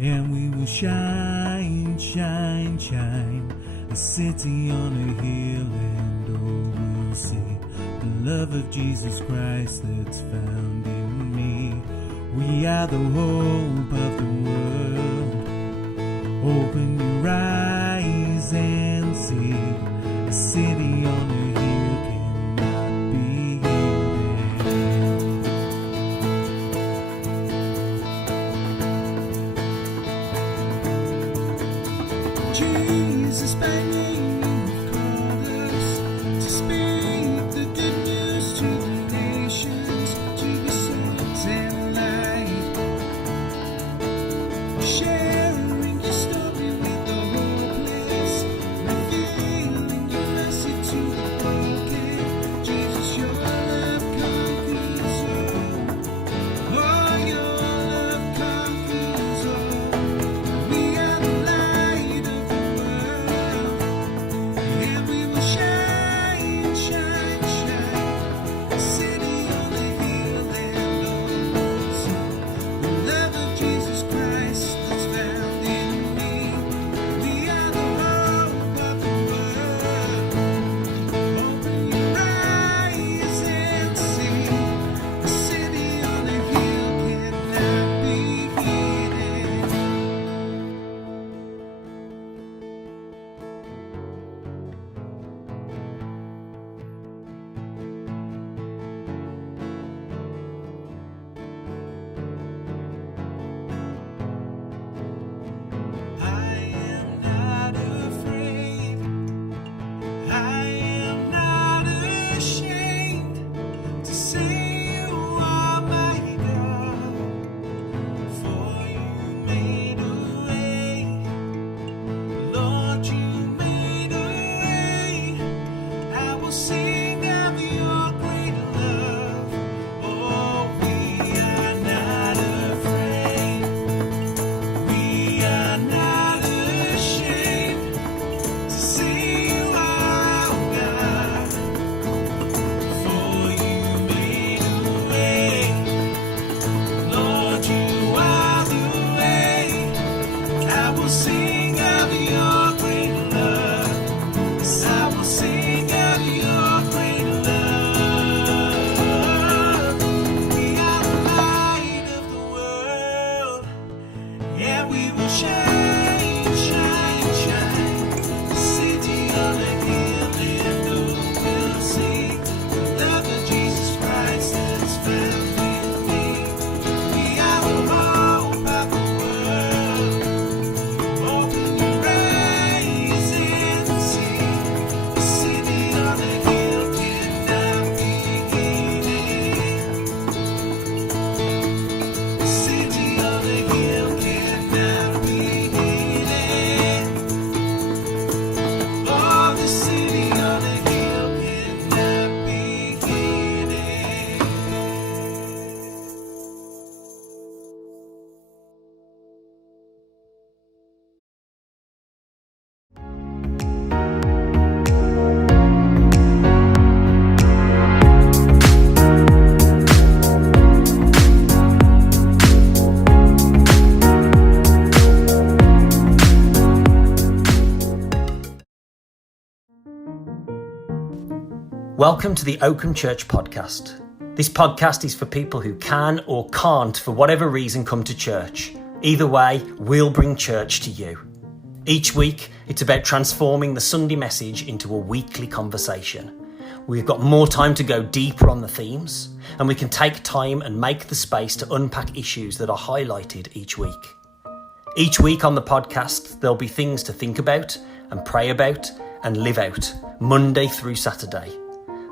and we will shine, shine, shine. A city on a hill, and all will see the love of Jesus Christ that's found in me. We are the hope of the world. Open your eyes and see. A city on a hill cannot be hidden. Jesus, by name you've called us to speak the good news to the nations, to be salt and light, sharing your story with the hopeless, revealing your mercy to the broken. Jesus, your love conquers all. Oh, your love conquers all. We are the light of the world, and we will shine, shine, shine. A city on the hill, and all will see the love of Jesus Christ that's found in me. We are the hope of the world. Open your eyes and see. A city on the hill cannot be hidden. I am not afraid. I am not ashamed to say you are my God. For you made a way, Lord, you made a way. I will sing of your great love. Oh, we are not afraid. We are not ashamed to say you are our God. For you made a way, Lord, you are the way. I will sing of your great love. Yes, I will sing of your great love. We are the light of the world. Yeah, we will shine, shine, shine. City on a hill, and all will see the love of Jesus Christ that's found in me. We are the hope of the world. Open your eyes and see. A city on a hill cannot be hidden. A city on a hill cannot be hidden. Oh, the city on a hill cannot be hidden. Welcome to the Oakham Church podcast. This podcast is for people who can or can't, for whatever reason, come to church. Either way, we'll bring church to you. Each week, it's about transforming the Sunday message into a weekly conversation. We've got more time to go deeper on the themes, and we can take time and make the space to unpack issues that are highlighted each week. Each week on the podcast, there'll be things to think about and pray about and live out, Monday through Saturday.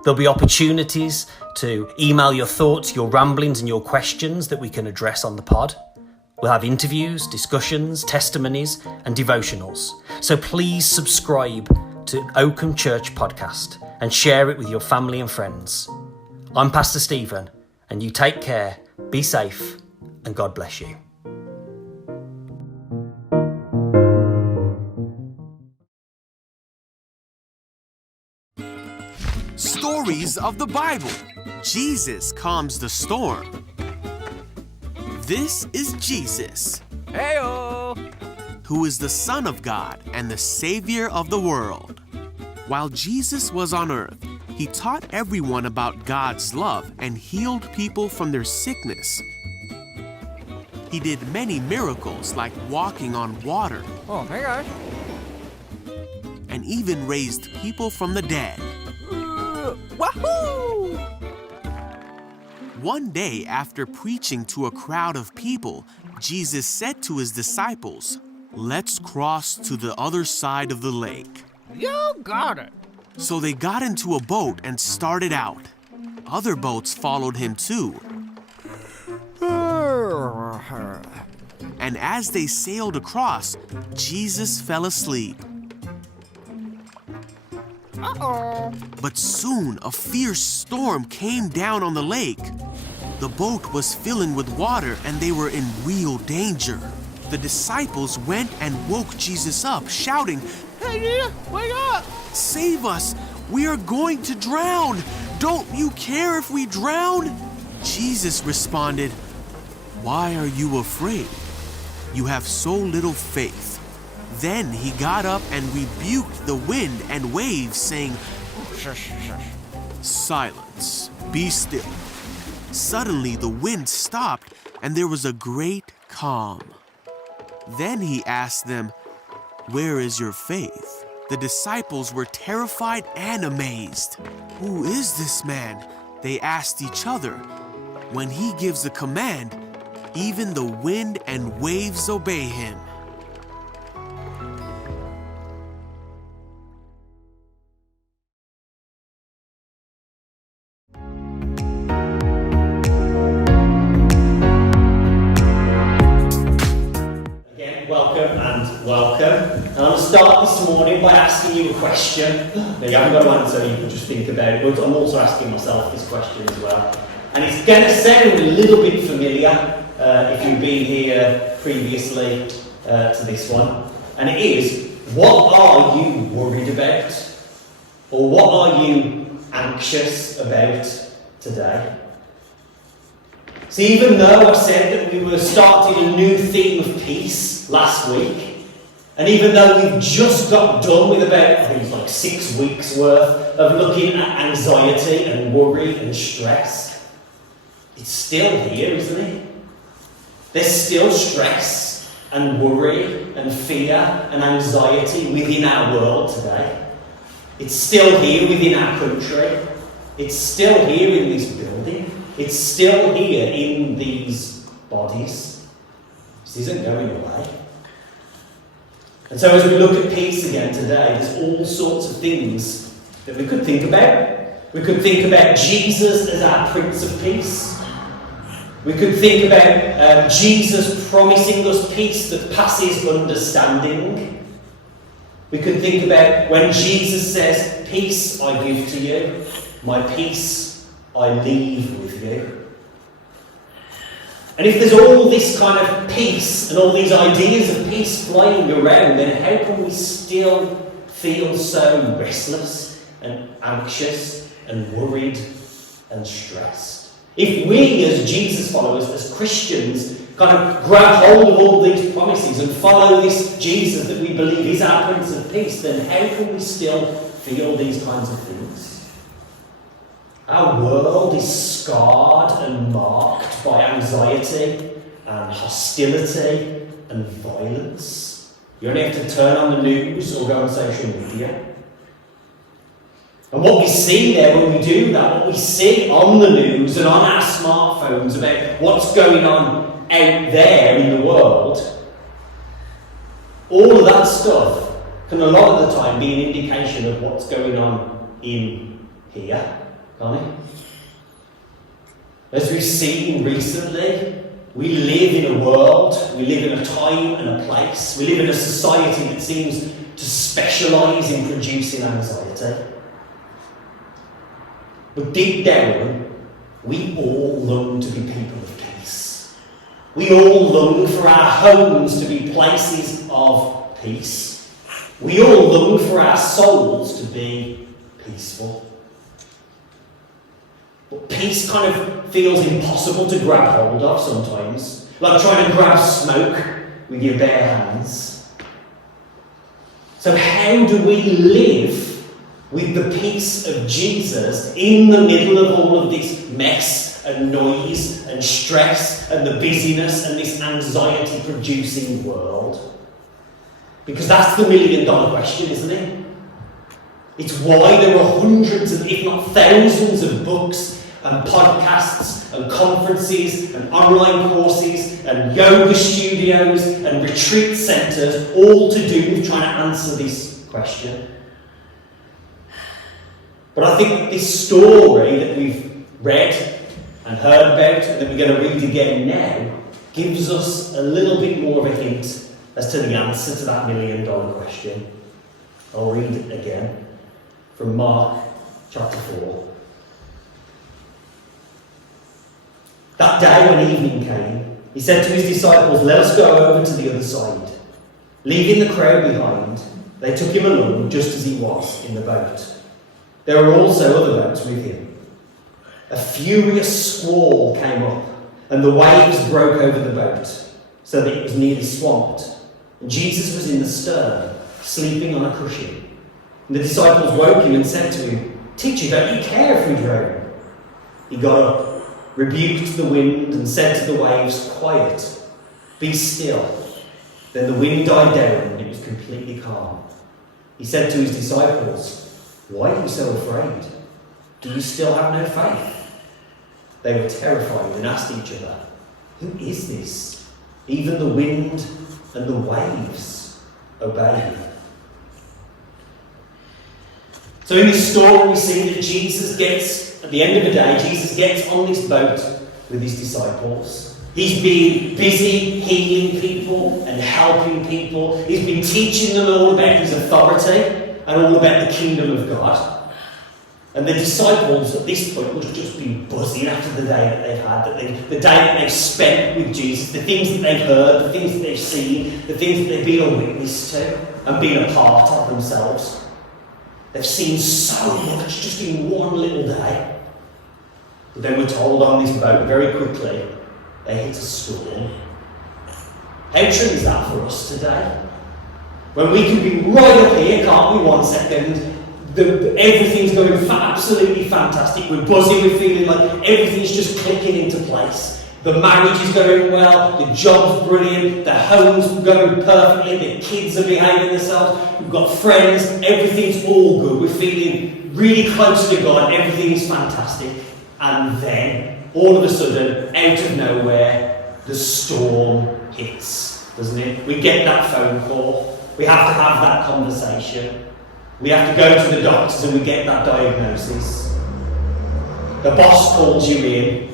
There'll be opportunities to email your thoughts, your ramblings and your questions that we can address on the pod. We'll have interviews, discussions, testimonies and devotionals. So please subscribe to Oakham Church Podcast and share it with your family and friends. I'm Pastor Stephen, and you take care, be safe, and God bless you. Stories of the Bible. Jesus calms the storm. This is Jesus. Heyo! who is the Son of God and the Savior of the world. While Jesus was on earth, he taught everyone about God's love and healed people from their sickness. He did many miracles like walking on water. Oh, hey guys. And even raised people from the dead. Wahoo! One day, after preaching to a crowd of people, Jesus said to his disciples, "Let's cross to the other side of the lake." You got it. So they got into a boat and started out. Other boats followed him too. And as they sailed across, Jesus fell asleep. Uh-oh. But soon a fierce storm came down on the lake. The boat was filling with water and they were in real danger. The disciples went and woke Jesus up, shouting, Hey, Jesus, wake up! "Save us! We are going to drown! Don't you care if we drown?" Jesus responded, "Why are you afraid? You have so little faith." Then he got up and rebuked the wind and waves, saying, Shush, shush. "Silence, be still." Suddenly the wind stopped and there was a great calm. Then he asked them, "Where is your faith?" The disciples were terrified and amazed. "Who is this man?" they asked each other. When he gives a command, even the wind and waves obey him. Welcome and welcome. And I'll start this morning by asking you a question. Now, you haven't got to answer, you can just think about it, but I'm also asking myself this question as well. And it's going to sound a little bit familiar if you've been here previously to this one. And it is, what are you worried about? Or what are you anxious about today? So even though I said that we were starting a new theme of peace last week, and even though we've just got done with about, I think it's like 6 weeks worth of looking at anxiety and worry and stress, it's still here, isn't it? There's still stress and worry and fear and anxiety within our world today. It's still here within our country. It's still here in this building. It's still here in these bodies. This isn't going away. And so as we look at peace again today, there's all sorts of things that we could think about. We could think about Jesus as our Prince of Peace. We could think about Jesus promising us peace that passes understanding. We could think about when Jesus says, "Peace I give to you, my peace I leave with you." And if there's all this kind of peace and all these ideas of peace flying around, then how can we still feel so restless and anxious and worried and stressed? If we as Jesus followers, as Christians, kind of grab hold of all these promises and follow this Jesus that we believe is our Prince of Peace, then how can we still feel these kinds of things? Our world is scarred and marked by anxiety and hostility and violence. You only have to turn on the news or go on social media. And what we see there when we do that, what we see on the news and on our smartphones about what's going on out there in the world, all of that stuff can a lot of the time be an indication of what's going on in here. Can't it? As we've seen recently, we live in a world, we live in a time and a place, we live in a society that seems to specialise in producing anxiety. But deep down, we all long to be people of peace. We all long for our homes to be places of peace. We all long for our souls to be peaceful. But peace kind of feels impossible to grab hold of sometimes, like trying to grab smoke with your bare hands. So how do we live with the peace of Jesus in the middle of all of this mess and noise and stress and the busyness and this anxiety-producing world? Because that's the million-dollar question, isn't it? It's why there are hundreds of, if not thousands of books and podcasts and conferences and online courses and yoga studios and retreat centres all to do with trying to answer this question. But I think this story that we've read and heard about and that we're going to read again now gives us a little bit more of a hint as to the answer to that million-dollar question. I'll read it again from Mark chapter 4. That day when evening came, he said to his disciples, "Let us go over to the other side." Leaving the crowd behind, they took him along just as he was in the boat. There were also other boats with him. A furious squall came up, and the waves broke over the boat, so that it was nearly swamped. And Jesus was in the stern, sleeping on a cushion. And the disciples woke him and said to him, "Teacher, don't you care if we drown?" He got up, rebuked the wind, and said to the waves, "Quiet, be still." Then the wind died down and it was completely calm. He said to his disciples, "Why are you so afraid? Do you still have no faith?" They were terrified and asked each other, "Who is this? Even the wind and the waves obey him." So in this story we see that Jesus gets, at the end of the day, Jesus gets on this boat with his disciples. He's been busy healing people and helping people. He's been teaching them all about his authority and all about the kingdom of God. And the disciples at this point would have just been buzzing after the day that they've had, the day that they've spent with Jesus, the things that they've heard, the things that they've seen, the things that they've been a witness to and been a part of themselves. They've seen so much just in one little day. But they were told on this boat very quickly, they hit a storm. How true is that for us today? When we can be right up here, can't we, 1 second, everything's going absolutely fantastic, we're buzzing, we're feeling like everything's just clicking into place. The marriage is going well, the job's brilliant, the home's going perfectly, the kids are behaving themselves, we've got friends, everything's all good, we're feeling really close to God, everything's fantastic. And then, all of a sudden, out of nowhere, the storm hits, doesn't it? We get that phone call, we have to have that conversation, we have to go to the doctors and we get that diagnosis. The boss calls you in,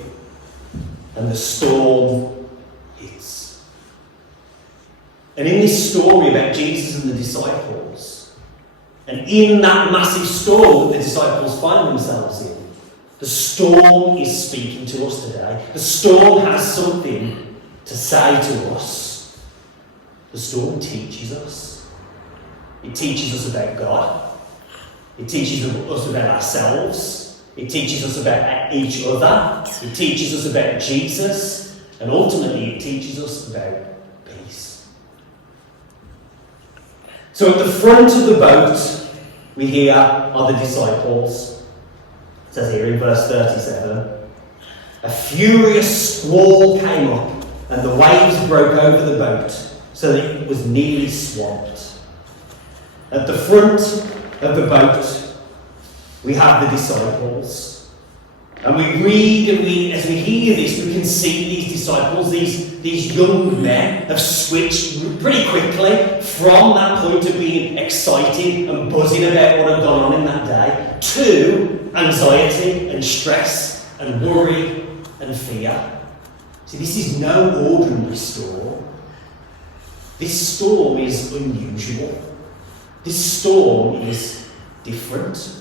and the storm hits. And in this story about Jesus and the disciples, and in that massive storm that the disciples find themselves in, the storm is speaking to us today. The storm has something to say to us. The storm teaches us. It teaches us about God. It teaches us about ourselves. It teaches us about each other. It teaches us about Jesus. And ultimately, it teaches us about peace. So at the front of the boat, we hear are the disciples. It says here in verse 37, a furious squall came up, and the waves broke over the boat, so that it was nearly swamped. At the front of the boat, we have the disciples. And we read, and as we hear this, we can see these disciples, these young men, have switched pretty quickly from that point of being excited and buzzing about what had gone on in that day to anxiety and stress and worry and fear. See, this is no ordinary storm. This storm is unusual. This storm is different.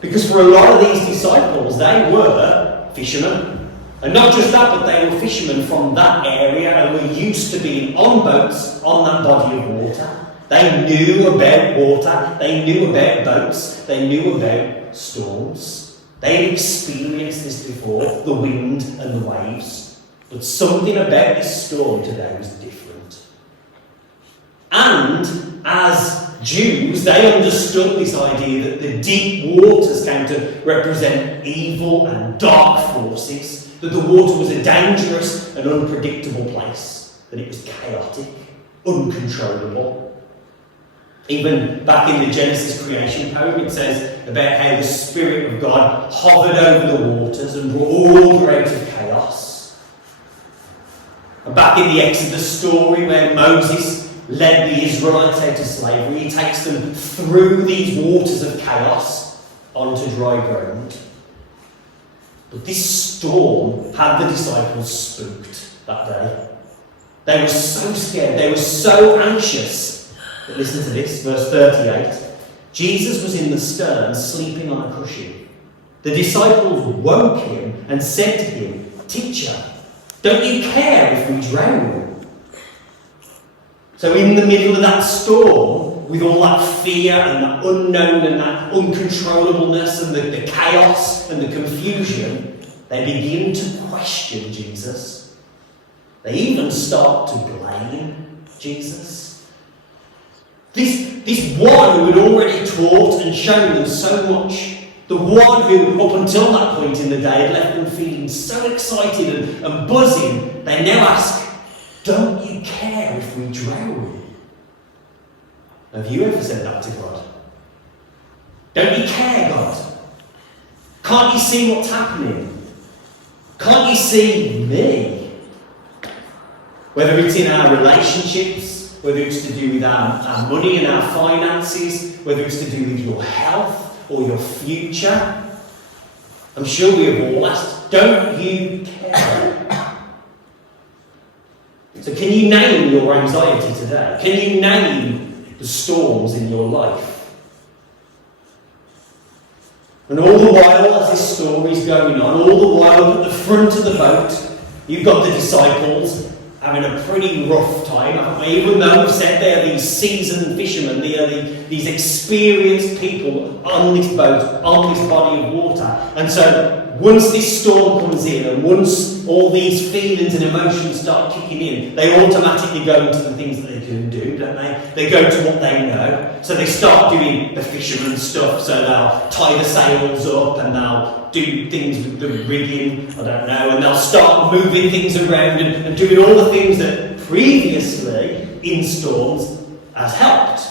Because for a lot of these disciples, they were fishermen. And not just that, but they were fishermen from that area and were used to being on boats on that body of water. They knew about water, they knew about boats, they knew about storms. They experienced this before, the wind and the waves. But something about this storm today was different. And as Jews, they understood this idea that the deep waters came to represent evil and dark forces, that the water was a dangerous and unpredictable place, that it was chaotic, uncontrollable. Even back in the Genesis creation poem, it says about how the Spirit of God hovered over the waters and brought order out of chaos. And back in the Exodus story where Moses led the Israelites out of slavery, he takes them through these waters of chaos onto dry ground. But this storm had the disciples spooked that day. They were so scared, they were so anxious. But listen to this, verse 38. Jesus was in the stern, sleeping on a cushion. The disciples woke him and said to him, "Teacher, don't you care if we drown?" So in the middle of that storm, with all that fear and that unknown and that uncontrollableness and the chaos and the confusion, they begin to question Jesus. They even start to blame Jesus. This one who had already taught and shown them so much, the one who up until that point in the day had left them feeling so excited and buzzing, they now ask, "Don't you care if we drown?" Have you ever said that to God? Don't you care, God? Can't you see what's happening? Can't you see me? Whether it's in our relationships, whether it's to do with our money and our finances, whether it's to do with your health or your future, I'm sure we have all asked, don't you care? So can you name your anxiety today? Can you name the storms in your life? And all the while, as this story is going on, all the while at the front of the boat, you've got the disciples having a pretty rough time, haven't we? Even though we've said they are these seasoned fishermen, they are these experienced people on this boat, on this body of water. And so once this storm comes in and once all these feelings and emotions start kicking in, they automatically go into the things that they can do, don't they? They go to what they know. So they start doing the fisherman stuff, so they'll tie the sails up and they'll do things with the rigging, I don't know, and they'll start moving things around and doing all the things that previously in storms has helped.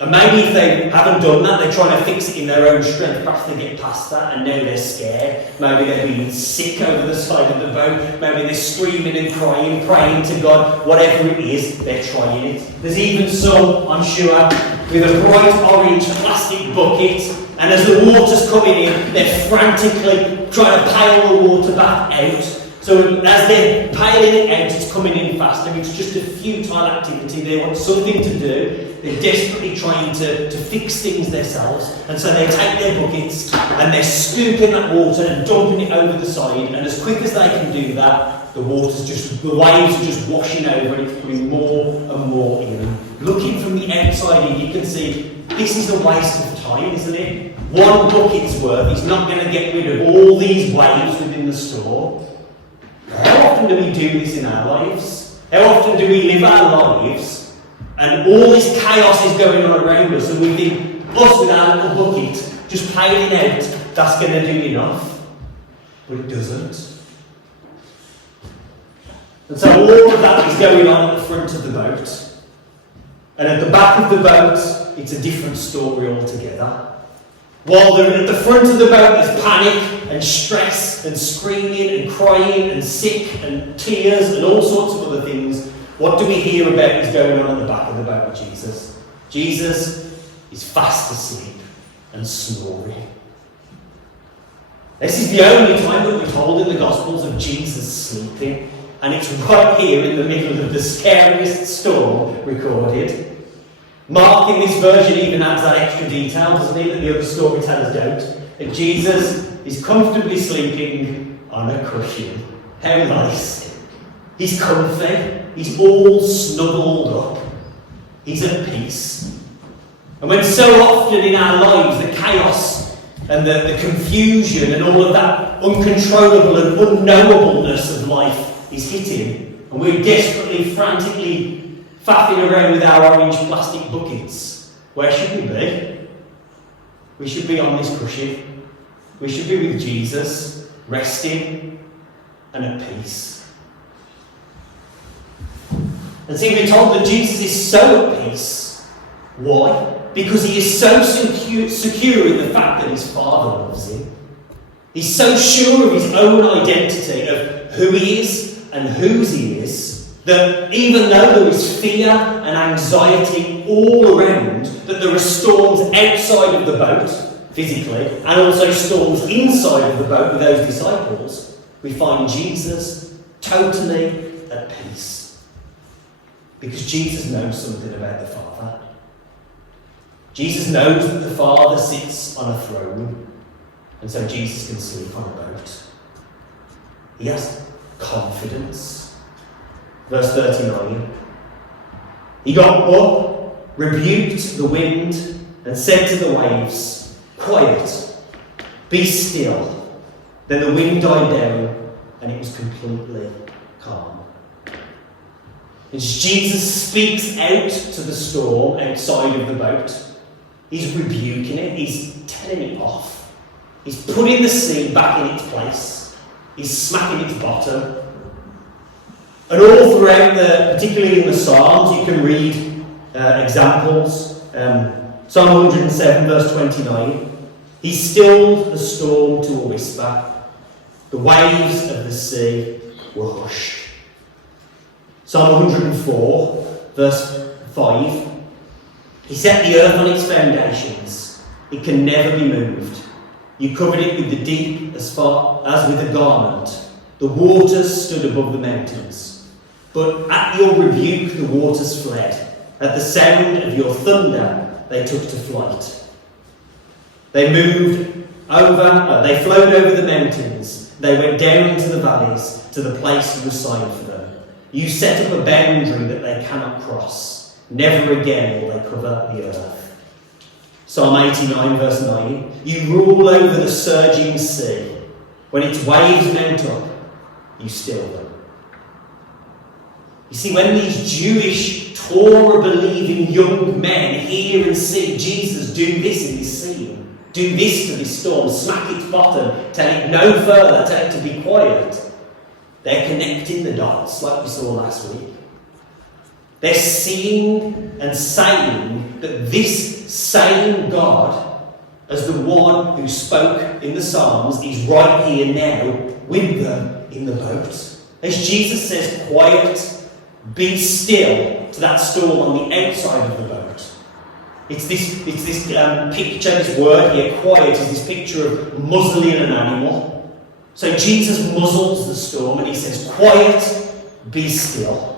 And maybe if they haven't done that, they're trying to fix it in their own strength. Perhaps they get past that and now they're scared. Maybe they're being sick over the side of the boat. Maybe they're screaming and crying, praying to God. Whatever it is, they're trying it. There's even some, I'm sure, with a bright orange plastic bucket, and as the water's coming in, they're frantically trying to pail the water back out. So as they're paling it out, it's coming in faster. It's just a futile activity. They want something to do. They're desperately trying to fix things themselves. And so they take their buckets and they're scooping that water and dumping it over the side. And as quick as they can do that, the waves are just washing over and it's putting more and more in. Looking from the outside in, you can see this is a waste of time, isn't it? One bucket's worth is not going to get rid of all these waves within the storm. How often do we do this in our lives? How often do we live our lives and all this chaos is going on around us and we think us with our little bucket just piling out, that's going to do enough? But it doesn't. And so all of that is going on at the front of the boat. And at the back of the boat, it's a different story altogether. While they're at the front of the boat, there's panic and stress and screaming and crying and sick and tears and all sorts of other things. What do we hear about is going on at the back of the boat with Jesus? Jesus is fast asleep and snoring. This is the only time that we're told in the Gospels of Jesus sleeping, and it's right here in the middle of the scariest storm recorded. Mark in this version even adds that extra detail, doesn't he, that the other storytellers don't. That Jesus is comfortably sleeping on a cushion. How nice. He's comfy. He's all snuggled up. He's at peace. And when so often in our lives the chaos and the confusion and all of that uncontrollable and unknowableness of life is hitting, and we're desperately, frantically faffing around with our orange plastic buckets. Where should we be? We should be on this cushion. We should be with Jesus, resting and at peace. And see, we're told that Jesus is so at peace. Why? Because he is so secure in the fact that his Father loves him. He's so sure of his own identity, of who he is and whose he is, that even though there is fear and anxiety all around, that there are storms outside of the boat, physically, and also storms inside of the boat with those disciples, we find Jesus totally at peace. Because Jesus knows something about the Father. Jesus knows that the Father sits on a throne, and so Jesus can sleep on a boat. He has confidence. Verse 39. He got up, rebuked the wind, and said to the waves, "Quiet, be still." Then the wind died down, and it was completely calm. As Jesus speaks out to the storm outside of the boat, he's rebuking it, he's telling it off. He's putting the sea back in its place. He's smacking its bottom. And all throughout, particularly in the Psalms, you can read examples. Psalm 107, verse 29. He stilled the storm to a whisper. The waves of the sea were hushed. Psalm 104, verse 5. He set the earth on its foundations. It can never be moved. You covered it with the deep as far as with a garment. The waters stood above the mountains. But at your rebuke the waters fled. At the sound of your thunder they took to flight. They flowed over the mountains. They went down into the valleys to the place you assigned for them. You set up a boundary that they cannot cross. Never again will they cover the earth. Psalm 89, verse 9. You rule over the surging sea. When its waves mount up, you still them. You see, when these Jewish Torah-believing young men hear and see Jesus do this in this scene, do this to this storm, smack its bottom, tell it no further, tell it to be quiet, they're connecting the dots like we saw last week. They're seeing and saying that this same God, as the one who spoke in the Psalms, is right here now with them in the boat. As Jesus says, "Quiet, be still," to that storm on the outside of the boat. It's this picture, this word here, quiet, is this picture of muzzling an animal. So Jesus muzzles the storm and he says, "Quiet, be still."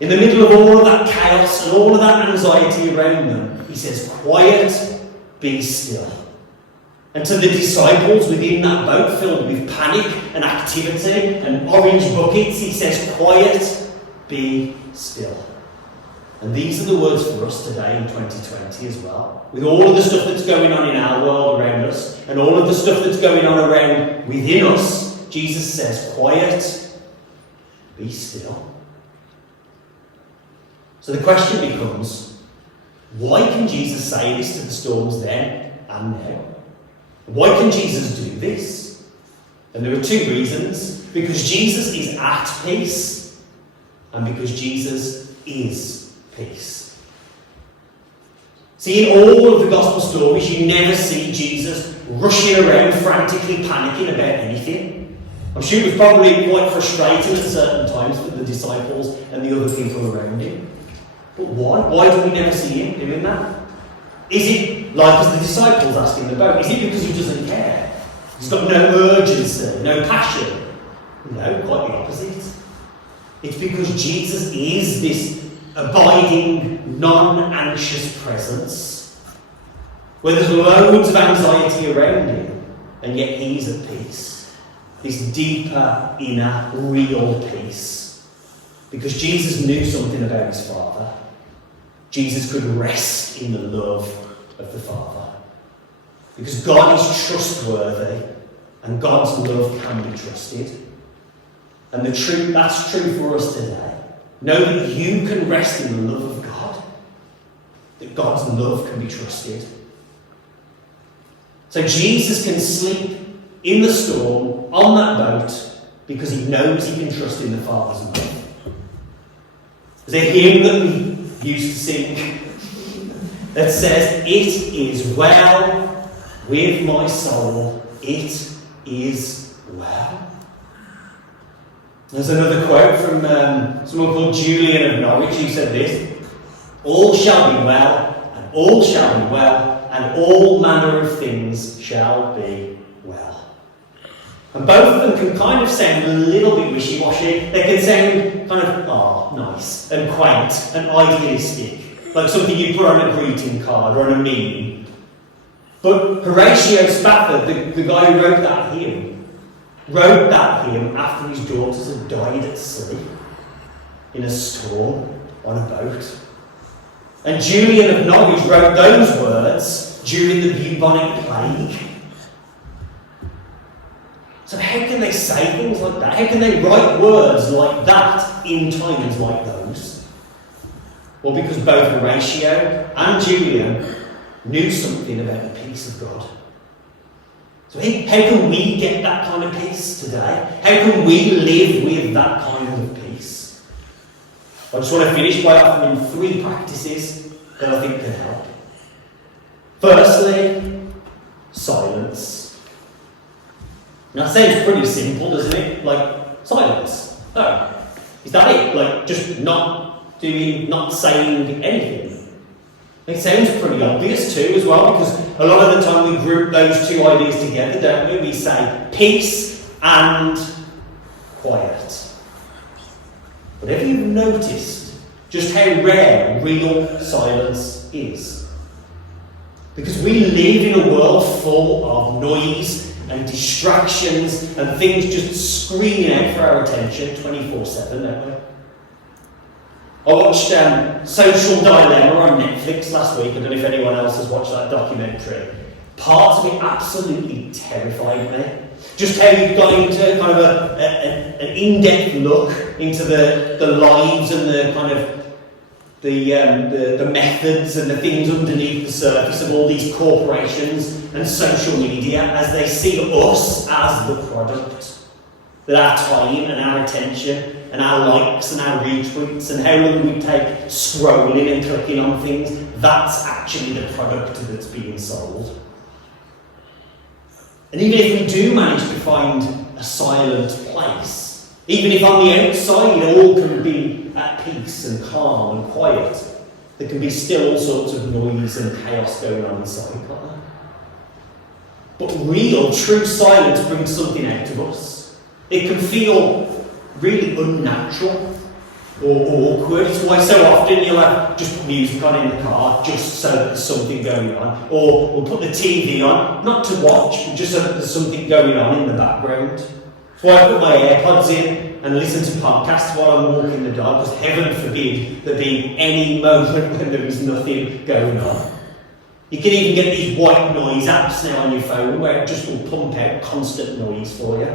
In the middle of all of that chaos and all of that anxiety around them, he says, "Quiet, be still." And to the disciples within that boat filled with panic and activity and orange buckets, he says, "Quiet, be still." And these are the words for us today in 2020 as well. With all of the stuff that's going on in our world around us and all of the stuff that's going on around within us, Jesus says, "Quiet, be still." So the question becomes, why can Jesus say this to the storms then and now? Why can Jesus do this? And there are two reasons. Because Jesus is at peace, and because Jesus is peace. See, in all of the gospel stories, you never see Jesus rushing around frantically panicking about anything. I'm sure it was probably quite frustrating at certain times for the disciples and the other people around him. But why? Why do we never see him doing that? Is it like as the disciples asked in the boat? Is it because he doesn't care? He's got no urgency, no passion? No, quite the opposite. It's because Jesus is this abiding, non-anxious presence where there's loads of anxiety around him, and yet he's at peace. This deeper, inner, real peace. Because Jesus knew something about his Father. Jesus could rest in the love of the Father. Because God is trustworthy and God's love can be trusted. And that's true for us today. Know that you can rest in the love of God. That God's love can be trusted. So Jesus can sleep in the storm on that boat because he knows he can trust in the Father's love. There's a hymn that we used to sing that says, "It is well with my soul, it is well." There's another quote from someone called Julian of Norwich who said this: "All shall be well, and all shall be well, and all manner of things shall be well." And both of them can kind of sound a little bit wishy-washy. They can sound kind of, nice and quaint and idealistic, like something you put on a greeting card or on a meme. But Horatio Spafford, the guy who wrote that hymn after his daughters had died at sea in a storm on a boat. And Julian of Norwich wrote those words during the bubonic plague. So how can they say things like that? How can they write words like that in times like those? Well, because both Horatio and Julian knew something about the peace of God. So how can we get that kind of peace today? How can we live with that kind of peace? I just want to finish by offering 3 practices that I think can help. Firstly, silence. Now, that sounds pretty simple, doesn't it? Like, silence. Oh, is that it? Like, just not saying anything. It sounds pretty obvious too as well, because a lot of the time we group those 2 ideas together, don't we? We say peace and quiet. But have you noticed just how rare real silence is? Because we live in a world full of noise and distractions and things just screaming out for our attention 24/7, don't we? I watched Social Dilemma on Netflix last week. I don't know if anyone else has watched that documentary. Parts of it absolutely terrified me. Just how you've got into kind of an in-depth look into the lives and the kind of the methods and the things underneath the surface of all these corporations and social media as they see us as the product. That our time and our attention and our likes and our retweets and how long we take scrolling and clicking on things, that's actually the product that's being sold. And even if we do manage to find a silent place, even if on the outside all can be at peace and calm and quiet, there can be still all sorts of noise and chaos going on inside, can't there? But real, true silence brings something out of us. It can feel really unnatural or awkward. It's why so often you'll have just put music on in the car just so that there's something going on. Or we'll put the TV on, not to watch, but just so that there's something going on in the background. That's why I put my AirPods in and listen to podcasts while I'm walking the dog, because heaven forbid there be any moment when there is nothing going on. You can even get these white noise apps now on your phone where it just will pump out constant noise for you.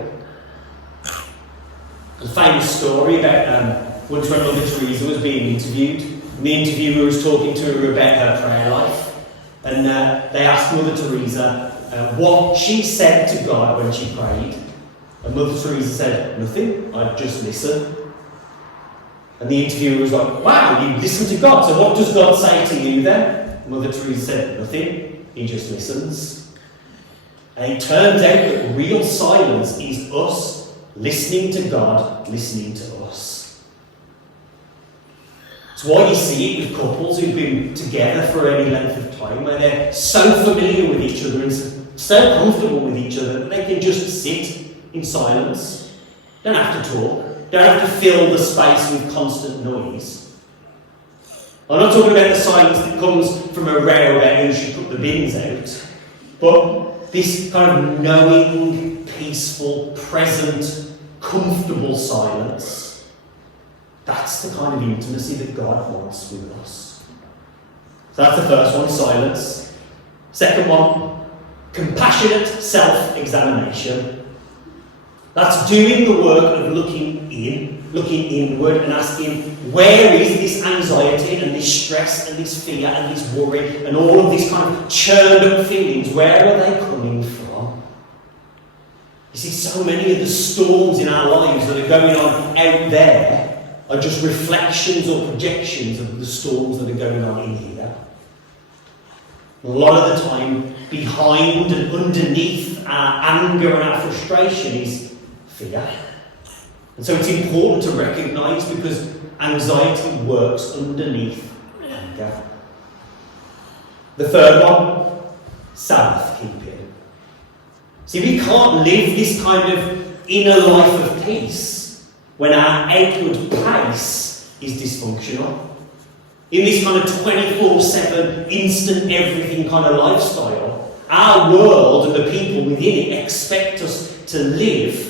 There's a famous story about once when Mother Teresa was being interviewed. And the interviewer was talking to her about her prayer life. And they asked Mother Teresa what she said to God when she prayed. And Mother Teresa said, "Nothing, I just listen." And the interviewer was like, "Wow, you listen to God, so what does God say to you then?" Mother Teresa said, "Nothing, he just listens." And it turns out that real silence is us listening to God, listening to us. It's why you see it with couples who've been together for any length of time, where they're so familiar with each other and so comfortable with each other that they can just sit in silence. Don't have to talk. Don't have to fill the space with constant noise. I'm not talking about the silence that comes from a row about who should put the bins out, but this kind of knowing, peaceful, present, comfortable silence. That's the kind of intimacy that God wants with us. So that's the first one, silence. Second one, compassionate self-examination. That's doing the work of looking in looking inward and asking, where is this anxiety and this stress and this fear and this worry and all of these kind of churned up feelings, where are they coming from? You see, so many of the storms in our lives that are going on out there are just reflections or projections of the storms that are going on in here. A lot of the time, behind and underneath our anger and our frustration is fear. And so it's important to recognise, because anxiety works underneath anger. The third one, Sabbath keeping. See, we can't live this kind of inner life of peace when our outward pace is dysfunctional. In this kind of 24/7 instant everything kind of lifestyle, our world and the people within it expect us to live.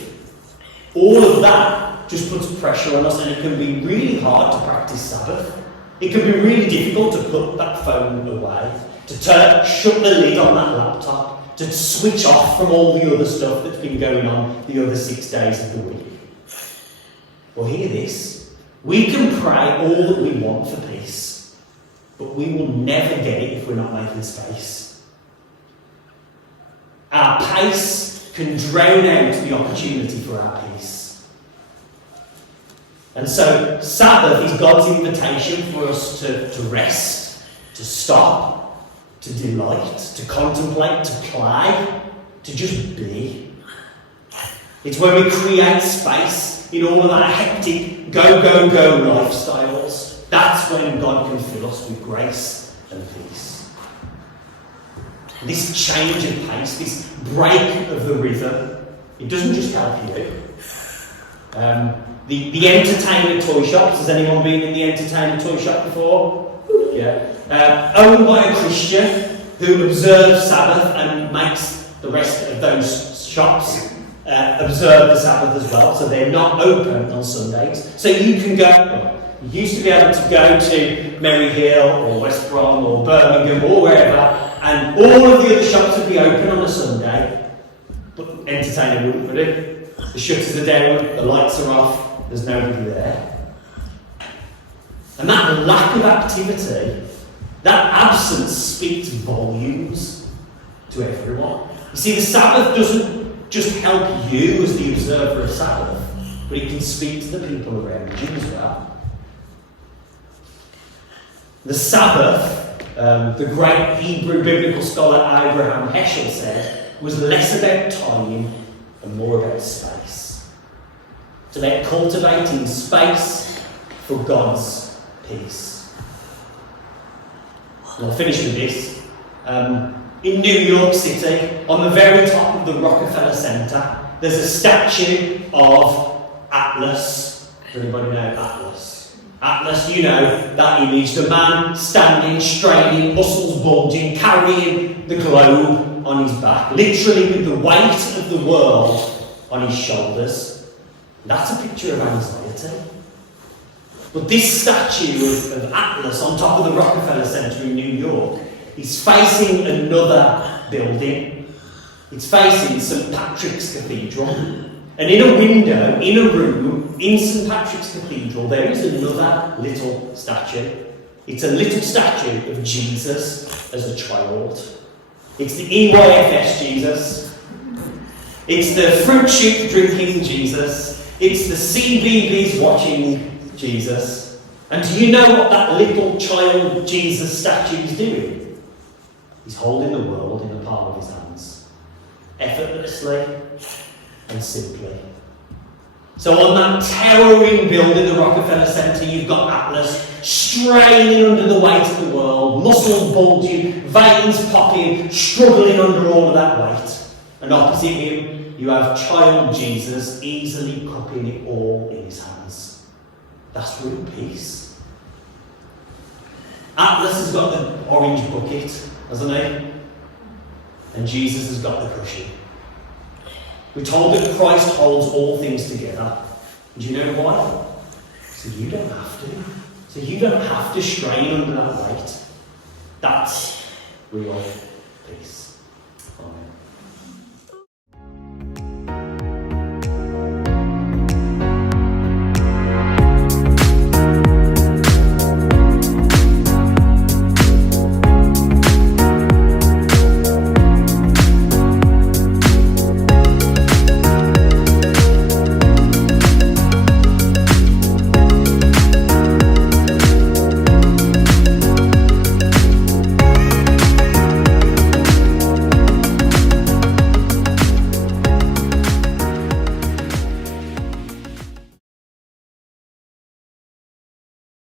All of that just puts pressure on us, and it can be really hard to practice Sabbath. It can be really difficult to put that phone away, to shut the lid on that laptop, to switch off from all the other stuff that's been going on the other 6 days of the week. Well, hear this. We can pray all that we want for peace, but we will never get it if we're not making space. Our pace can drown out the opportunity for our peace. And so Sabbath is God's invitation for us to rest, to stop, to delight, to contemplate, to play, to just be. It's where we create space in all of our hectic go, go, go lifestyles. That's when God can fill us with grace and peace. This change of pace, this break of the rhythm, it doesn't just help you. The entertainment toy shops, has anyone been in the entertainment toy shop before? Yeah. Owned by a Christian who observes Sabbath and makes the rest of those shops observe the Sabbath as well, so they're not open on Sundays. So you can go, you used to be able to go to Merry Hill or West Brom or Birmingham or wherever, and all of the other shops would be open on a Sunday, but entertainment wouldn't, would it? The shutters are down, the lights are off, there's nobody there. And that lack of activity, that absence speaks volumes to everyone. You see, the Sabbath doesn't just help you as the observer of Sabbath, but it can speak to the people around you as well. The Sabbath, the great Hebrew biblical scholar Abraham Heschel said, was less about time and more about space. It's about cultivating space for God's peace. And I'll finish with this. In New York City, on the very top of the Rockefeller Center, there's a statue of Atlas. Does anybody know Atlas? Atlas, you know that image, the man standing, straining, muscles bulging, carrying the globe on his back, literally with the weight of the world on his shoulders. That's a picture of anxiety. But this statue of Atlas on top of the Rockefeller Center in New York is facing another building. It's facing St. Patrick's Cathedral. And in a window, in a room, in St. Patrick's Cathedral, there is another little statue. It's a little statue of Jesus as a child. It's the EYFS Jesus. It's the fruit shoot drinking Jesus. It's the CBeebies watching Jesus. And do you know what that little child Jesus statue is doing? He's holding the world in the palm of his hands, effortlessly and simply. So on that towering building, the Rockefeller Center, you've got Atlas straining under the weight of the world, muscles bulging, veins popping, struggling under all of that weight. And opposite him, you have child Jesus easily cupping it all in his hands. That's real peace. Atlas has got the orange bucket, hasn't he? And Jesus has got the cushion. We're told that Christ holds all things together. And do you know why? So you don't have to. So you don't have to strain under that weight. That's real peace. Amen.